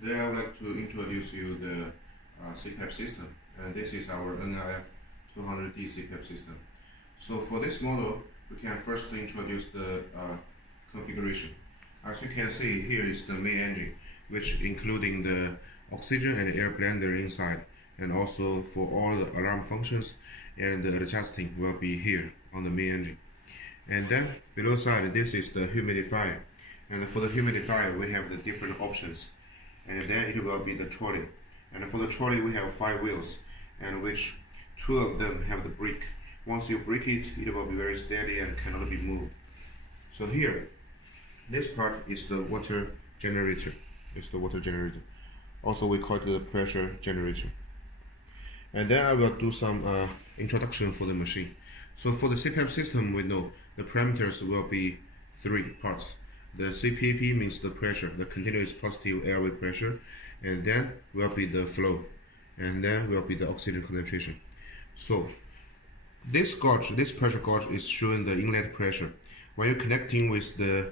Today I would like to introduce you the CPAP system, and this is our NIF 200D CPAP system. So for this model, we can first introduce the configuration. As you can see, here is the main engine, which including the oxygen and air blender inside, and also for all the alarm functions and the adjusting will be here on the main engine. And then below side, this is the humidifier, and for the humidifier we have the different options. And then it will be the trolley, and for the trolley we have 5 wheels, and which 2 of them have the brake. Once you brake it, it will be very steady and cannot be moved. So here, this part is the water generator. Also we call it the pressure generator. And then I will do some introduction for the machine. So for the CPAP system, we know the parameters will be 3 parts. The CPAP means the pressure, the continuous positive airway pressure, and then will be the flow, and then will be the oxygen concentration. So this gauge, this pressure gauge is showing the inlet pressure. When you're connecting with the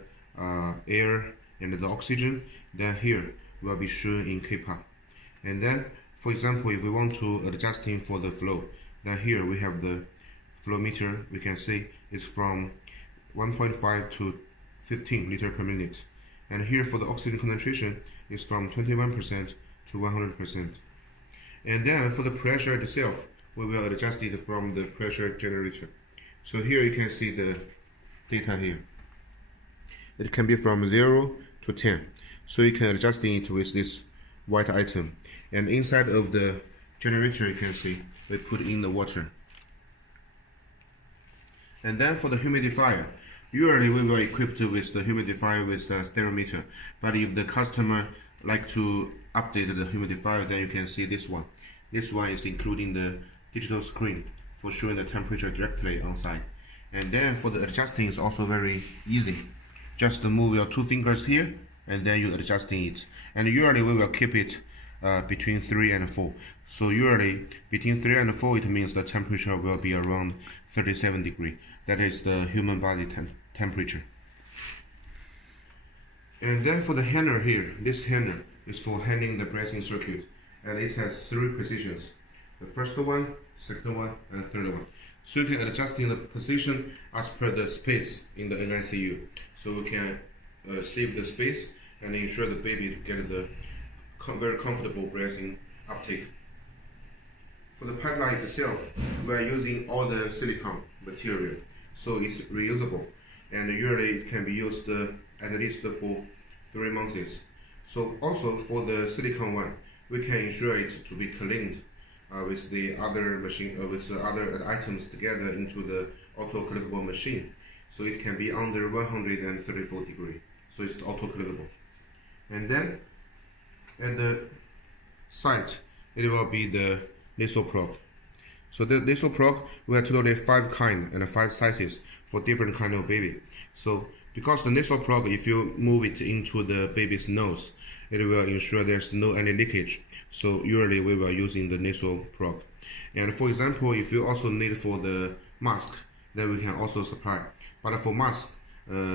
air and the oxygen, then here will be shown in CPAP. And then, for example, if we want to adjusting for the flow, then here we have the flow meter. We can see it's from 1.5 to 15 liter per minute, and here for the oxygen concentration is from 21% to 100%. And then for the pressure itself, we will adjust it from the pressure generator. So here you can see the data here. It can be from 0 to 10, so you can adjust it with this white item. And inside of the generator, you can see we put in the water. And then for the humidifier, usually we will equip it with the humidifier with the thermometer, but if the customer like to update the humidifier, then you can see this one. This one is including the digital screen for showing the temperature directly on site. And then for the adjusting is also very easy. Just move your 2 fingers here, and then you adjusting it. And usually we will keep it between 3 and 4. So usually between 3 and 4, it means the temperature will be around 37 degrees. That is the human body temperature. And then for the handler here, this handler is for handling the breathing circuit, and it has 3 positions. The first one, second one, and third one. So you can adjust in the position as per the space in the NICU. So we can save the space and ensure the baby to get the very comfortable breathing uptake. For the pipeline itself, we are using all the silicone material, so it's reusable, and usually it can be used at least for 3 months. So also for the silicone one, we can ensure it to be cleaned with the other machine, with the other items together into the autoclavable machine, so it can be under 134 degrees. So it's autoclavable. And then at the site, it will be the nasal probe. So the nasal probe, we have totally 5 kinds and 5 sizes for different kind of baby. So because the nasal probe, if you move it into the baby's nose, it will ensure there's no any leakage. So usually we will using the nasal probe. And for example, if you also need for the mask, then we can also supply. But for mask,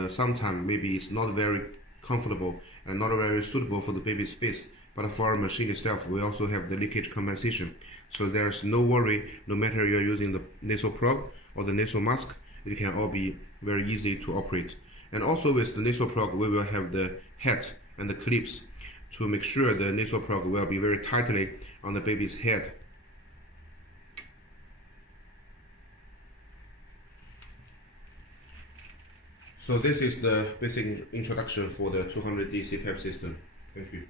sometimes maybe it's not very comfortable and not very suitable for the baby's face. But for our machine itself, we also have the leakage compensation. So there's no worry, no matter you're using the nasal probe or the nasal mask, it can all be very easy to operate. And also with the nasal probe, we will have the head and the clips to make sure the nasal probe will be very tightly on the baby's head. So this is the basic introduction for the 200D CPAP system. Thank you.